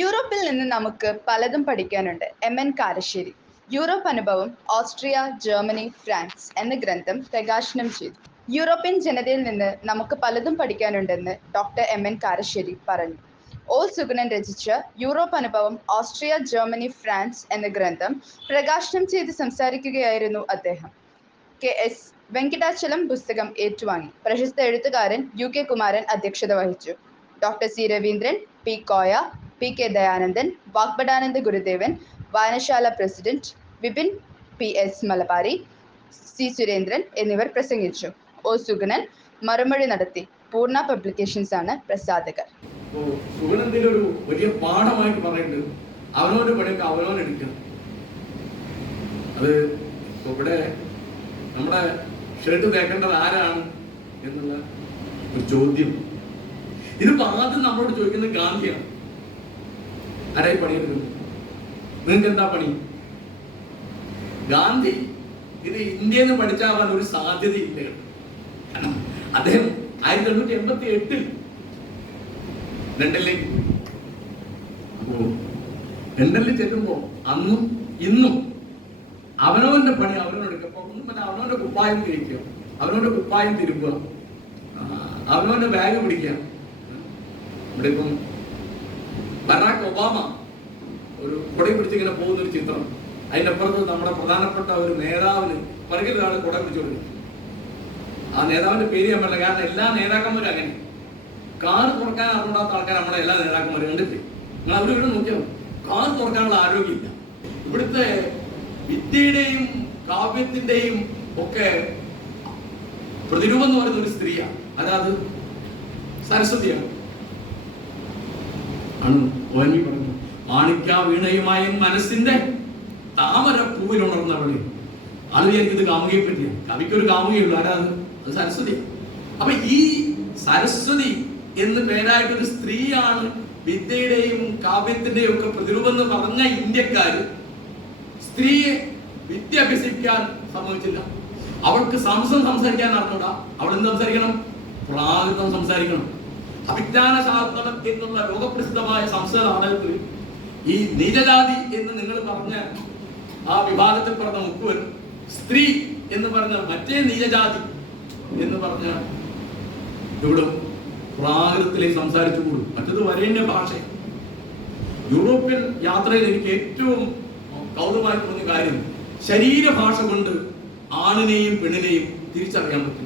യൂറോപ്പിൽ നിന്ന് നമുക്ക് പലതും പഠിക്കാനുണ്ട്. എം.എൻ. കാരശ്ശേരി. യൂറോപ്പ് അനുഭവം ഓസ്ട്രിയ, ജർമ്മനി, ഫ്രാൻസ് എന്ന ഗ്രന്ഥം പ്രകാശനം ചെയ്തു. യൂറോപ്യൻ ജനതയിൽ നിന്ന് നമുക്ക് പലതും പഠിക്കാനുണ്ടെന്ന് ഡോക്ടർ എം.എൻ. കാരശ്ശേരി പറഞ്ഞു. ഒ. സുഗുണൻ രചിച്ച യൂറോപ്പ് അനുഭവം ഓസ്ട്രിയ, ജർമ്മനി, ഫ്രാൻസ് എന്ന ഗ്രന്ഥം പ്രകാശനം ചെയ്ത് സംസാരിക്കുകയായിരുന്നു അദ്ദേഹം. കെ.എസ്. വെങ്കിടാചലം പുസ്തകം ഏറ്റുവാങ്ങി. പ്രശസ്ത എഴുത്തുകാരൻ യു.കെ. കുമാരൻ അധ്യക്ഷത വഹിച്ചു. Doctor C. Raveendran, P. Koya, PK. Dayanandan, Vagbhatananda Gurudevan, വായനശാല president Vipin PS. Malabari, C. Surendran എന്നിവർ പ്രസംഗിച്ചു. ഒ. സുഗുണൻ മറുമൊഴി നടത്തി. പൂർണ്ണ പബ്ലിക്കേഷൻസ് ആണ് പ്രസാധകർ. സുഗുണന്തിലൊരു വലിയ പാഠമായിട്ട് പറയുന്നത് അവനോട് പണിയൊക്കെ അവനോട് എടുക്കണം. അത് ഇവിടെ നമ്മുടെ ഷർട്ട് തേക്കേണ്ടത് ആരാണ് എന്നുള്ള ഒരു ചോദ്യം. ഇതിപ്പോ ആദ്യം നമ്മളോട് ചോദിക്കുന്നത് ഗാന്ധിയാണ്. ആരായി പണിയെടുക്കുന്നത്? നിങ്ങൾക്ക് എന്താ പണി? ഗാന്ധി ഇത് ഇന്ത്യയിൽ നിന്ന് പഠിച്ചാവാൻ ഒരു സാധ്യതയില്ല. കാരണം അദ്ദേഹം 1888 ലണ്ടനിലേക്ക് ലണ്ടനിൽ ചെല്ലുമ്പോ അന്നും ഇന്നും അവനവന്റെ പണി അവനോടെടുക്കുക. അവനവന്റെ കുപ്പായം കഴിക്കുക, അവനവന്റെ കുപ്പായം തിരുമ്പുക, അവനവന്റെ ബാഗ് പിടിക്കുക. ഇവിടെ ഇപ്പം ബറാക് ഒബാമ ഒരു കുട പിടിച്ചിങ്ങനെ പോകുന്നൊരു ചിത്രം. അതിന്റെ അപ്പുറത്ത് നമ്മുടെ പ്രധാനപ്പെട്ട ഒരു നേതാവിന് പുറകിൽ ഒരാൾ കുട പിടിച്ചുകൊടുക്കും. ആ നേതാവിന്റെ പേര് ഞാൻ പറഞ്ഞില്ല, കാരണം എല്ലാ നേതാക്കന്മാരും അങ്ങനെ. കാറ് തുറക്കാൻ അറിയാത്ത ആൾക്കാർ നമ്മുടെ എല്ലാ നേതാക്കന്മാരും കണ്ടിട്ട് നിങ്ങൾ അവരിവിടെ നോക്കിയാൽ കാറ് തുറക്കാനുള്ള ആരോഗ്യമില്ല. ഇവിടുത്തെ വിദ്യയുടെയും കാവ്യത്തിന്റെയും ഒക്കെ പ്രതിരൂപം എന്ന് പറയുന്ന ഒരു സ്ത്രീയാണ്. അതായത് സരസ്വതിയാണ്. ആണ് ഓങ്ങി പറഞ്ഞു, മാണിക്യ വീണയുമായ മനസ്സിന്റെ താമര പൂവിലുണർന്നവളെ. അത് വിചാരിക്കുന്നത് കാമുകയെ പറ്റിയാണ്. കവിക്കൊരു കാമുകയുള്ളൂ. ആരാത്? അത് സരസ്വതിയാണ്. അപ്പൊ ഈ സരസ്വതി എന്ന് പേരായിട്ടൊരു സ്ത്രീയാണ് വിദ്യയുടെയും കാവ്യത്തിന്റെയും ഒക്കെ പ്രതിരൂപം എന്ന് പറഞ്ഞ ഇന്ത്യക്കാര് സ്ത്രീയെ വിദ്യ അഭ്യസിക്കാൻ സമ്മതിച്ചില്ല. അവൾക്ക് സംസാരിക്കാൻ അറിഞ്ഞൂടാ. അവൾ എന്ത് സംസാരിക്കണം? പ്രാകൃതം സംസാരിക്കണം. അഭിജ്ഞാന ശാസ്ത്രം എന്നുള്ള ലോകപ്രസിദ്ധമായ സംസ്കൃത നാടകത്തിൽ ഈ നീലജാതി എന്ന് നിങ്ങൾ പറഞ്ഞ ആ വിഭാഗത്തിൽ പറഞ്ഞ മുക്കുവൻ, സ്ത്രീ എന്ന് പറഞ്ഞ മറ്റേ നീലജാതി എന്ന് പറഞ്ഞ ഇവിടെ പ്രാകൃതത്തിലേക്ക് സംസാരിച്ചു കൂടും. മറ്റത് വരേണ്യ ഭാഷ. യൂറോപ്യൻ യാത്രയിൽ എനിക്ക് ഏറ്റവും കൗതുകമായി തോന്നിയ കാര്യം ശരീരഭാഷ കൊണ്ട് ആണിനെയും പെണ്ണിനെയും തിരിച്ചറിയാൻ പറ്റും.